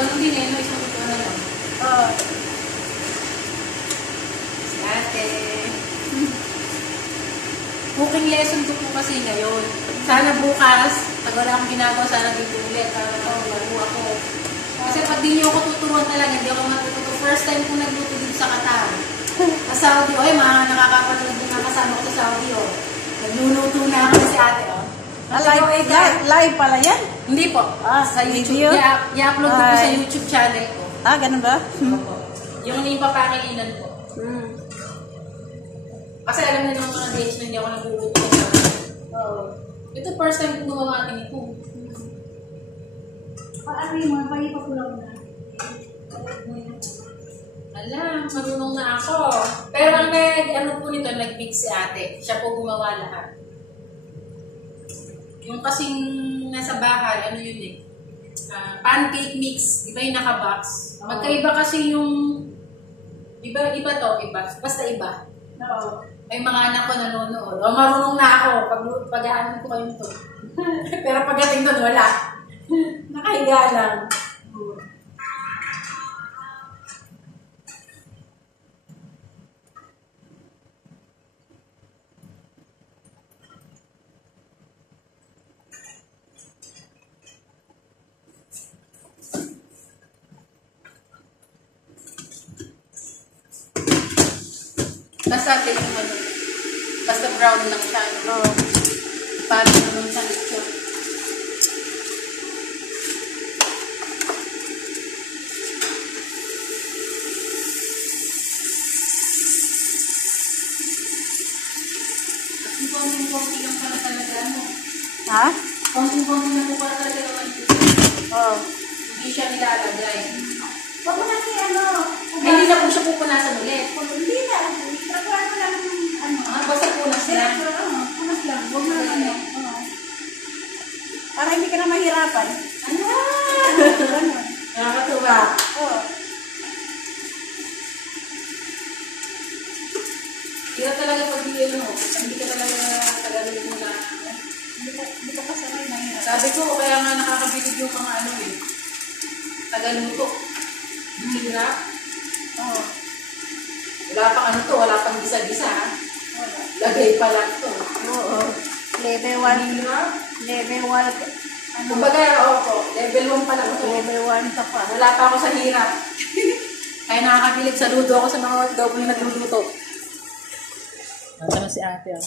ganun din eh, no? Isang ito na lang. Oo. Si ate. Cooking lesson ko po kasi ngayon. Sana bukas, pag wala akong ginagawa, sana dito ulit. Para maluwa ako. Kasi pag di niyo ako tuturuan talaga, hindi ako matututo. First time ko nagluto dito sa Qatar. Sa Saudi, oy, mga nakakapanood din nga kasama ko sa Saudi, oh. Nagluluto na ako si ate, oh. Live pala yan? Hindi po. Sa YouTube. I-upload ko po sa YouTube channel ko. Ganun ba? Opo. Yung ipapakilinan ko. Kasi alam na ng mga days na hindi ako nagluluto. Ito first time ko gumawa natin ito. Paano yung mga pahipapulang na? Alam, marunong na ako. Pero ang ano po nito, nag-mix si ate. Siya po gumawa lahat. Yung kasing nasa bahay, ano yun eh, pancake mix, iba yung naka-box. Magkaiba kasi yung, iba to, iba. Basta iba. Oo. May mga anak ko nanonood. O, marunong na ako pag-aanon ko kayo ito. Pero pagdating doon, wala. Nakahiga lang. Basta atin yung ano, basta brown lang siya. No? Paano naman sa ito? Kasi konting-konti lang pala talaga, ano? Ha? Konting-konti na po pala talaga naman ito. Oo. Hindi siya nilalagay. Huwag mo natin ano. Hindi na po siya pupunasan ulit. Hindi na. Trabahan mo lang yung ano. Basta punas lang. Punas lang. Huwag mo lang ano. Para hindi ka na mahirapan. Ano? Ganun. Nakakatuwa. Oo. Hirap talaga pag hindi ka talaga tagalog mo na. Hindi ka pasanay na hirap. Sabi ko, kaya nga nakakabilig yung mga ano eh. Tagaluto. Hirap. Oo. Wala pang ano to, wala pang gisa-gisa ha. Wala. Lagay pa lang to. Oo. Level 1. Hirap. Level 1. Kumbaga, level 1 pa lang to. Level 1 ka pa. Wala pa ako sa hirap. Kaya nakakabilig, saludo ako sa mga OFW na nagluluto. Ano si ate ah.